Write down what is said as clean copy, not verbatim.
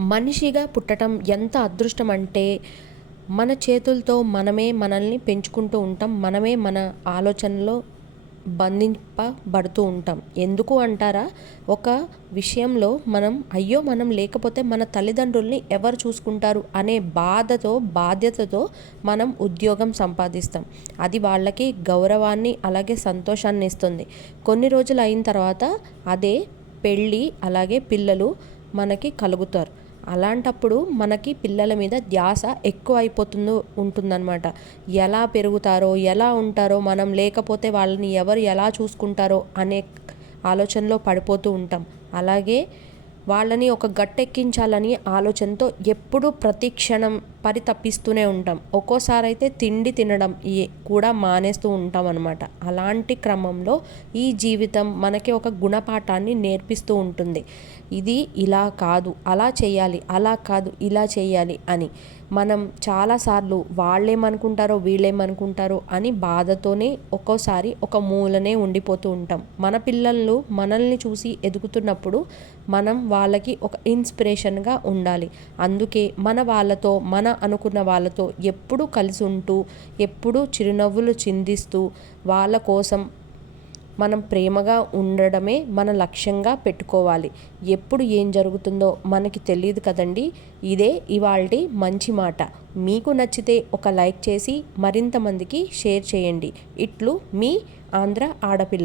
మనిషిగా పుట్టటం ఎంత అదృష్టం అంటే మన చేతులతో మనమే మనల్ని పెంచుకుంటూ ఉంటాం. మనమే మన ఆలోచనలో బంధింపబడుతూ ఉంటాం. ఎందుకు అంటారా? ఒక విషయంలో మనం లేకపోతే మన తల్లిదండ్రుల్ని ఎవరు చూసుకుంటారు అనే బాధ్యతతో మనం ఉద్యోగం సంపాదిస్తాం. అది వాళ్ళకి గౌరవాన్ని అలాగే సంతోషాన్ని ఇస్తుంది. కొన్ని రోజులు అయిన తర్వాత అదే పెళ్ళి అలాగే పిల్లలు మనకి కలుగుతారు. అలాంటప్పుడు మనకి పిల్లల మీద ధ్యాస ఎక్కువ అయిపోతుందో ఉంటుందన్నమాట. ఎలా పెరుగుతారో, ఎలా ఉంటారో, మనం లేకపోతే వాళ్ళని ఎవరు ఎలా చూసుకుంటారో అనే ఆలోచనలో పడిపోతూ ఉంటాం. అలాగే వాళ్ళని ఒక గట్టెక్కించాలని ఆలోచనతో ఎప్పుడూ ప్రతి క్షణం పరితపిస్తూనే ఉంటాం. ఒక్కోసారి అయితే తిండి తినడం కూడా మానేస్తూ ఉంటాం అన్నమాట. అలాంటి క్రమంలో ఈ జీవితం మనకి ఒక గుణపాఠాన్ని నేర్పిస్తూ ఉంటుంది. ఇది ఇలా కాదు, అలా చేయాలి, అలా కాదు, ఇలా చేయాలి అని. మనం చాలాసార్లు వాళ్ళేమనుకుంటారో వీళ్ళేమనుకుంటారో అని బాధతోనే ఒక్కోసారి ఒక మూలనే ఉండిపోతూ ఉంటాం. మన పిల్లలు మనల్ని చూసి ఎదుగుతున్నప్పుడు మనం వాళ్ళకి ఒక ఇన్స్పిరేషన్గా ఉండాలి. అందుకే మన అనుకున్న వాళ్ళతో ఎప్పుడూ కలిసి ఉంటూ, ఎప్పుడూ చిరునవ్వులు చిందిస్తూ వాళ్ళ కోసం మనం ప్రేమగా ఉండడమే మన లక్ష్యంగా పెట్టుకోవాలి. ఎప్పుడు ఏం జరుగుతుందో మనకి తెలియదు కదండి. ఇదే ఇవాల్టి మంచి మాట. మీకు నచ్చితే ఒక లైక్ చేసి మరింత మందికి షేర్ చేయండి. ఇట్లు మీ ఆంధ్ర ఆడపిల్ల.